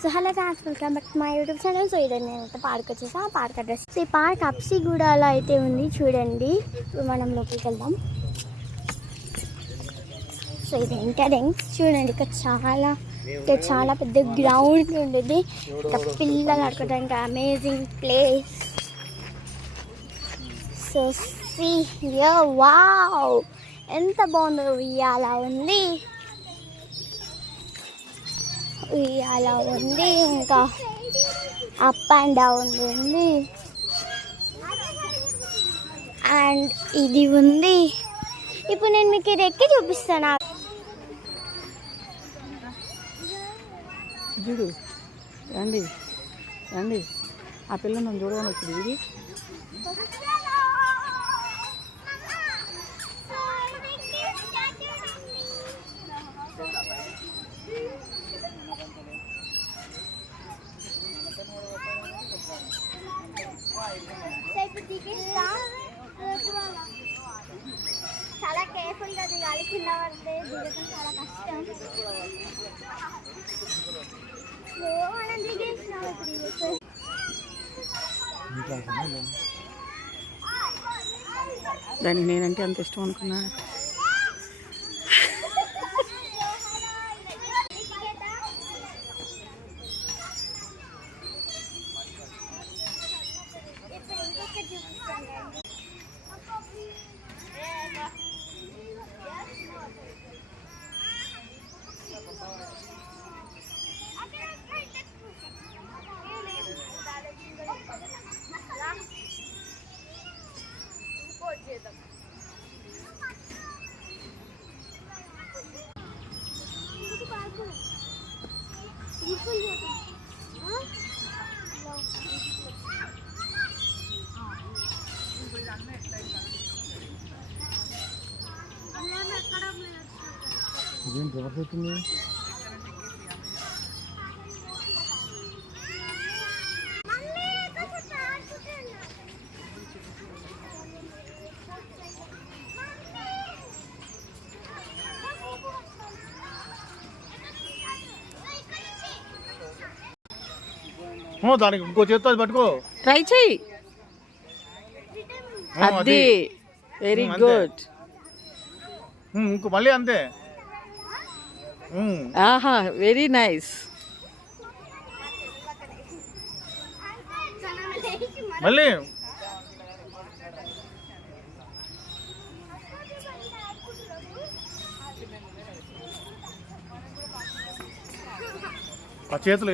So hello friends, welcome back to my YouTube channel. So ఇదే నేనైతే park వచ్చేసా. Park address ఈ park అప్సిగూడలో అయితే ఉంది చూడండి. ఇప్పుడు మనం లోపలికి వెళ్దాం. సో ఇది ఎంట్రన్స్ చూడండి. ఇక్కడ చాలా పెద్ద గ్రౌండ్ ఉండేది. ఇక్కడ పిల్లలు ఆడుకోవడానికి amazing place. So see here, wow ఎంత బాగుందో. ఉయ్యాల ఉంది, ఇంకా అప్ అండ్ డౌన్ ఉంది, అండ్ ఇది ఉంది. ఇప్పుడు నేను మీకు ఇది ఎక్కి చూపిస్తాను. చూడు, రండి రండి, ఆ పిల్ల నన్ను చూడగానే వచ్చింది. ఇది చాలా కేర్ఫుల్గా దిగాలి, కింద పడితే దిగడం చాలా కష్టం. మనం దిగేసినాం. దానికి నేనంటే అంత ఇష్టం అనుకున్నా. ఇదేం జబర్దస్తుంది. దానికి ఇంకో చేత్తో పట్టుకో, ట్రై చెయ్యి. అది వెరీ గుడ్. ఇంకో మళ్ళీ అంతే. ఆహా, వెరీ నైస్. మళ్ళీ ఆ చేతులు